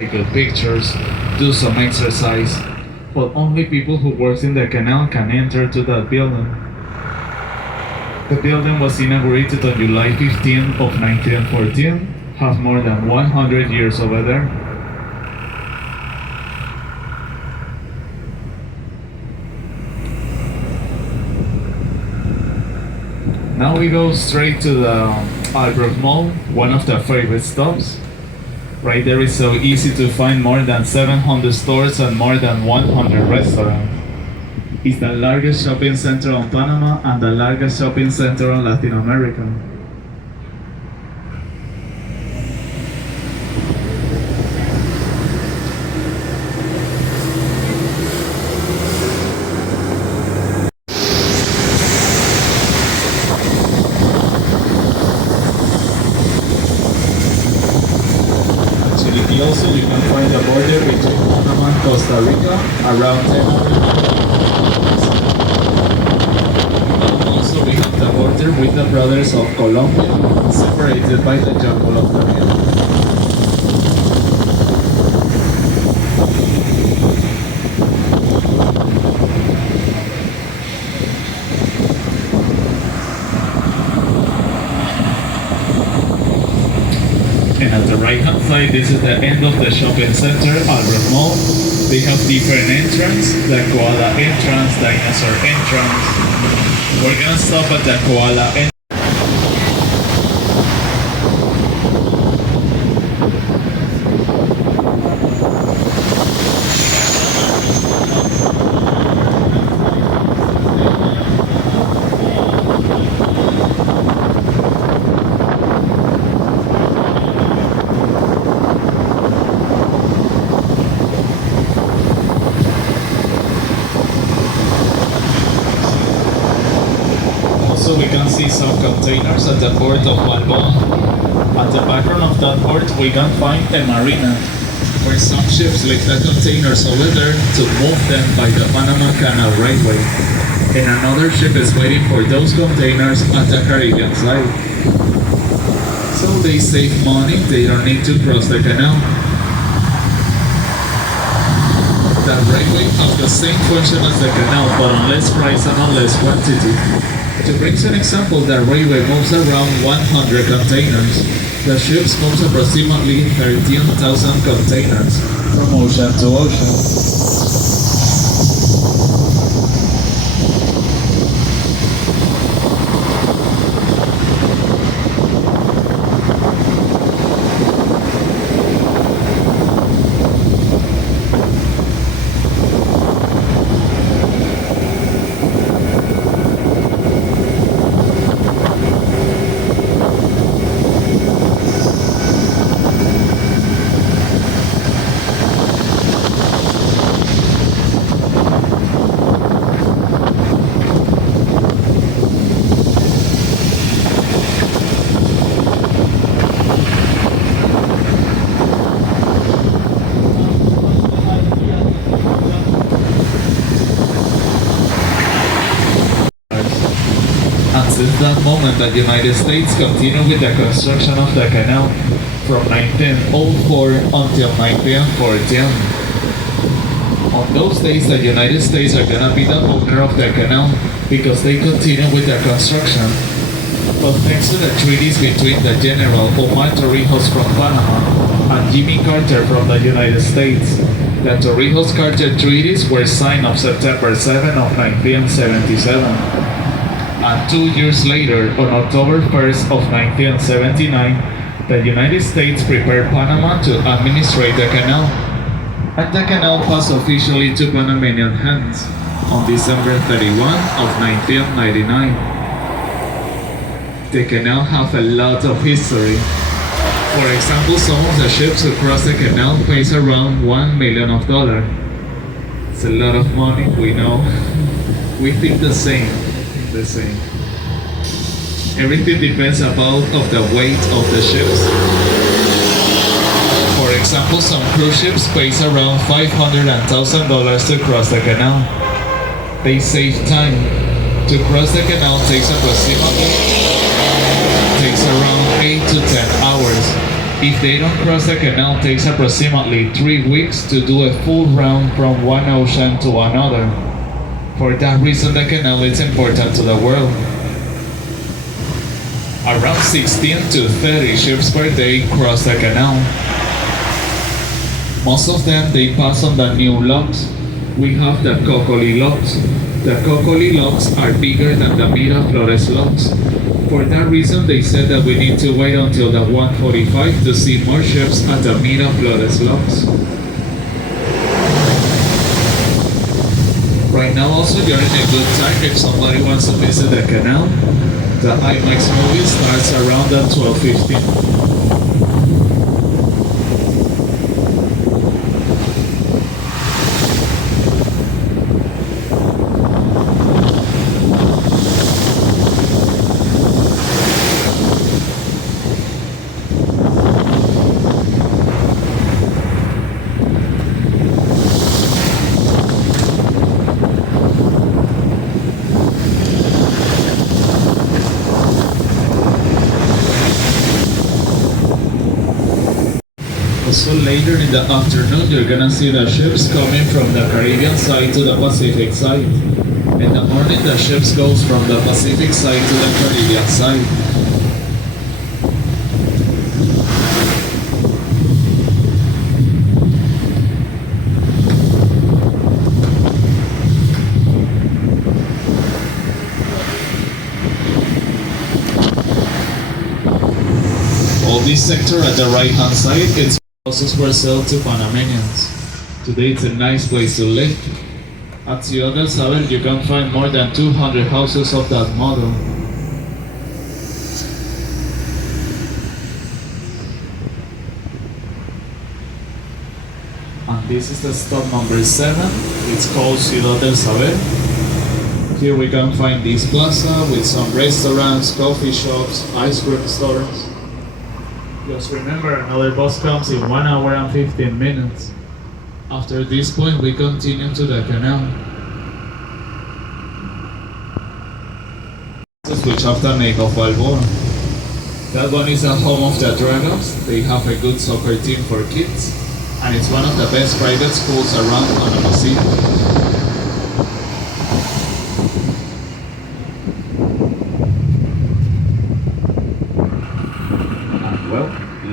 take good pictures, do some exercise, but only people who work in the canal can enter to that building. The building was inaugurated on July 15 of 1914, have more than 100 years over there. Now we go straight to the Albrook Mall, one of the favorite stops. Right there is so easy to find more than 700 stores and more than 100 restaurants. It's the largest shopping center on Panama and the largest shopping center on Latin America. Also, you can find the border between Panama and Costa Rica around 10. Also, we have the border with the brothers of Colombia, separated by the jungle of the Nile. And at the right hand side, this is the end of the shopping center, Albert Mall. They have different entrance, the koala entrance, dinosaur entrance. We're gonna stop at the koala entrance. So we can see some containers at the port of Balboa. At the background of that port, we can find a marina, where some ships leave the containers over there to move them by the Panama Canal Railway. And another ship is waiting for those containers at the Caribbean side. So they save money, they don't need to cross the canal. The railway has the same function as the canal, but on less price and on less quantity. To bring an example, the railway moves around 100 containers. The ships moves approximately 13,000 containers from ocean to ocean. And since that moment, the United States continued with the construction of the canal from 1904 until 1914. On those days, the United States are gonna be the owner of the canal because they continue with the construction. But thanks to the treaties between the General Omar Torrijos from Panama and Jimmy Carter from the United States, the Torrijos-Carter treaties were signed on September 7 of 1977. And 2 years later, on October 1st of 1979, the United States prepared Panama to administrate the canal. And the canal passed officially to Panamanian hands on December 31 of 1999. The canal has a lot of history. For example, some of the ships who cross the canal pays around $1 million. It's a lot of money, we know. We think the same. Everything depends about of the weight of the ships. For example, some cruise ships pays around $500,000 to cross the canal. They save time. To cross the canal takes around 8 to 10 hours. If they don't cross the canal, it takes approximately 3 weeks to do a full round from one ocean to another. For that reason, the canal is important to the world. Around 16 to 30 ships per day cross the canal. Most of them, they pass on the new locks. We have the Cocoli locks. The Cocoli locks are bigger than the Miraflores locks. For that reason, they said that we need to wait until the 145 to see more ships at the Miraflores locks. Right now also you're in a good time if somebody wants to visit the canal. The IMAX movie starts around at 12:15. So later in the afternoon, you're gonna see the ships coming from the Caribbean side to the Pacific side. In the morning, the ships goes from the Pacific side to the Caribbean side. All this sector at the right hand side, it's houses were sold to Panamanians. Today it's a nice place to live. At Ciudad del Saber you can find more than 200 houses of that model. And this is the stop number 7. It's called Ciudad del Saber. Here we can find this plaza with some restaurants, coffee shops, ice cream stores. Just remember, another bus comes in 1 hour and 15 minutes. After this point, we continue to the canal. Which have the name of Balboa. That one is the home of the Dragons. They have a good soccer team for kids. And it's one of the best private schools around Panama City.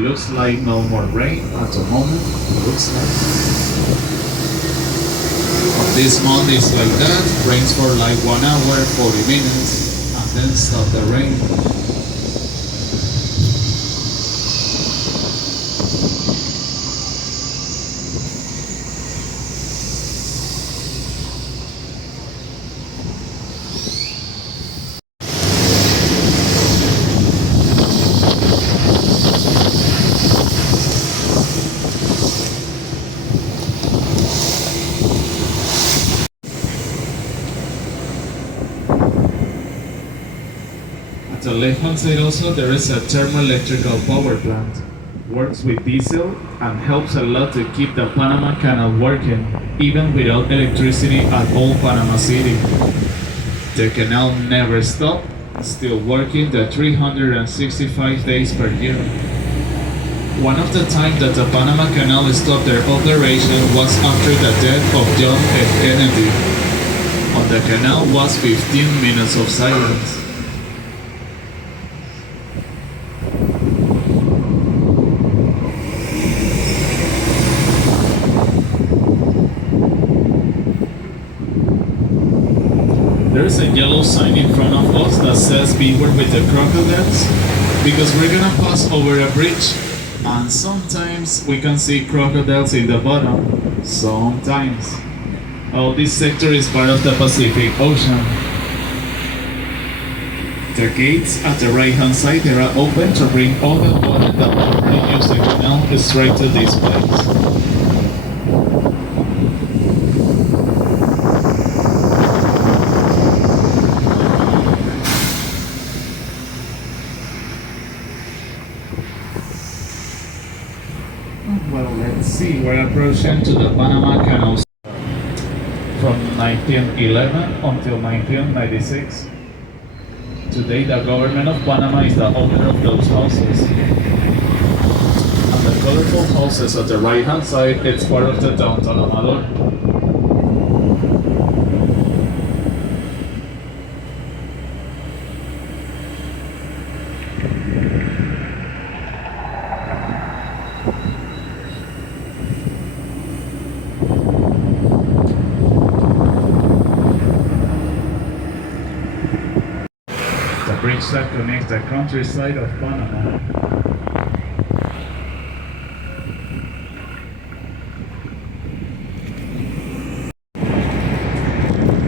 Looks like no more rain at the moment. Looks like. On this month it's like that. Rains for like 1 hour, 40 minutes, and then stop the rain. At the left-hand side also there is a thermoelectrical power plant. Works with diesel and helps a lot to keep the Panama Canal working, even without electricity at all Panama City. The canal never stopped, still working the 365 days per year. One of the times that the Panama Canal stopped their operation was after the death of John F. Kennedy. On the canal was 15 minutes of silence. There's a yellow sign in front of us that says beware with the crocodiles, because we're gonna pass over a bridge and sometimes we can see crocodiles in the bottom. Sometimes. Oh, this sector is part of the Pacific Ocean. The gates at the right hand side they are open to bring all the water that normally use the canal straight to this place. Well, let's see, we're approaching to the Panama Canal from 1911 until 1996. Today, the government of Panama is the owner of those houses. colorful houses at the right hand side, it's part of the downtown Amador. The bridge that connects the countryside of Panama.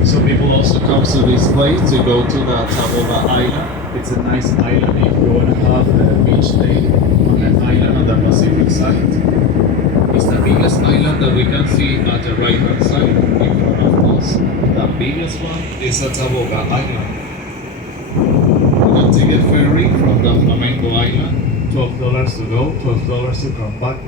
So people also come to this place to go to the Taboga Island. It's a nice island if you want to have a beach day on an island on the Pacific side. It's the biggest island that we can see at the right hand side in front of us. The biggest one is the Taboga Island. You can take a ferry from the Flamenco Island, $12 to go, $12 to come back.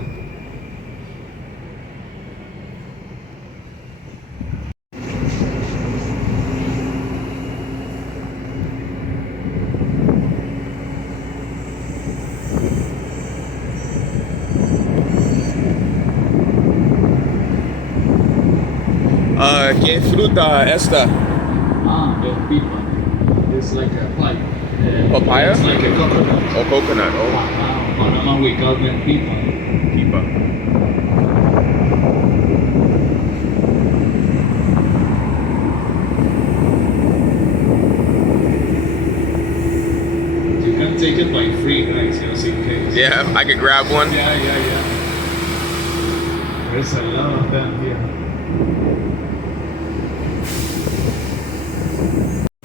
¿Qué fruta esta? The pipa. It's like a pipe. Papaya? It's like a coconut. Oh, coconut. Oh, Panama we call them pipa. pipa. You can take it by free, guys, just in case. Yeah, I could grab one. Yeah. There's a lot of them here.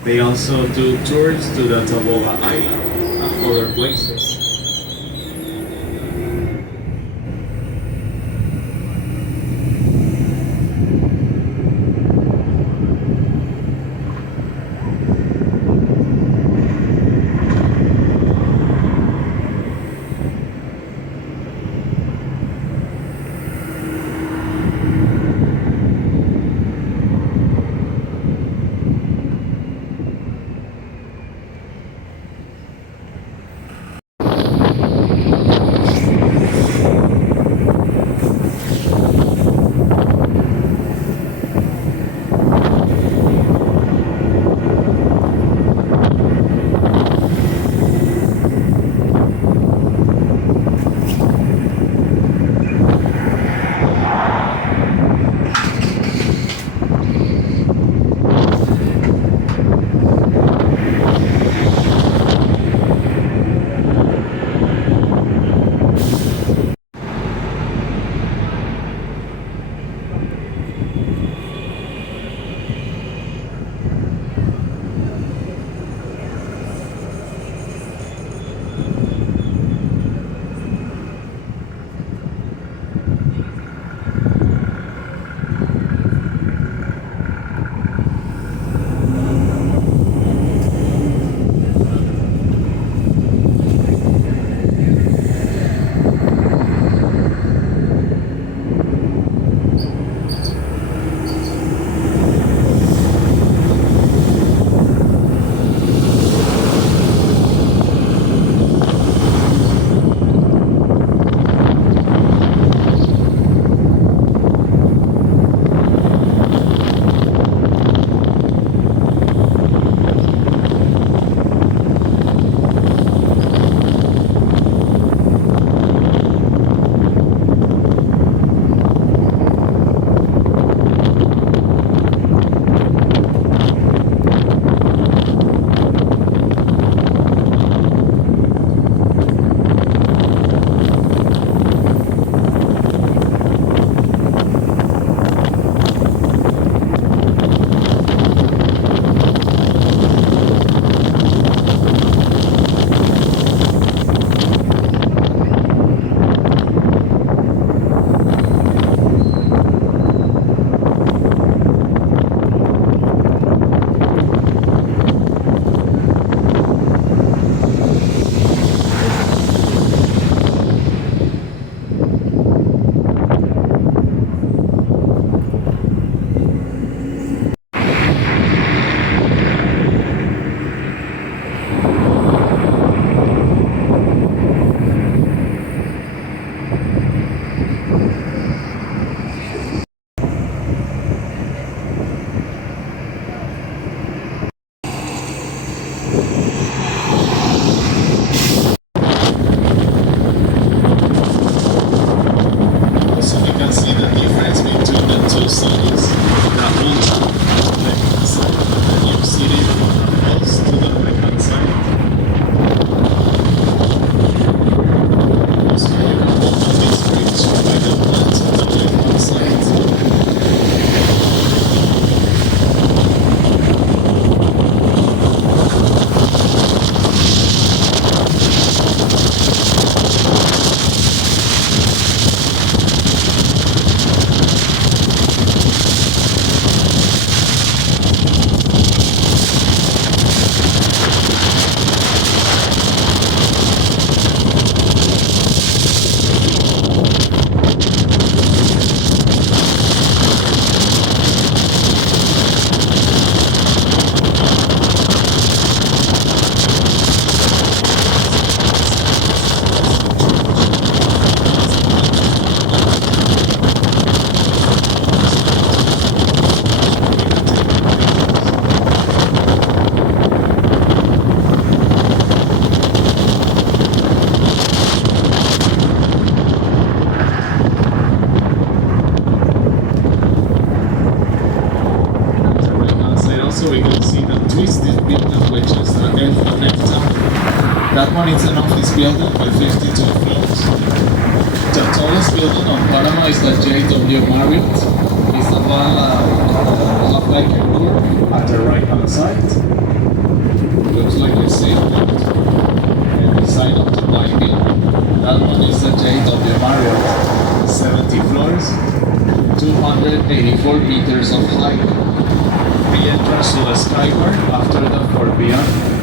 They also do tours to the Taboga Island and other places. That one is an office building with 52 floors. The tallest building on Panama is the JW Marriott. It's the one half like a door at the right hand side. Looks like a sailboat. And beside of the white building. That one is the JW Marriott. 70 floors, 284 meters of height. The entrance to the skyward after the Fort Beyond.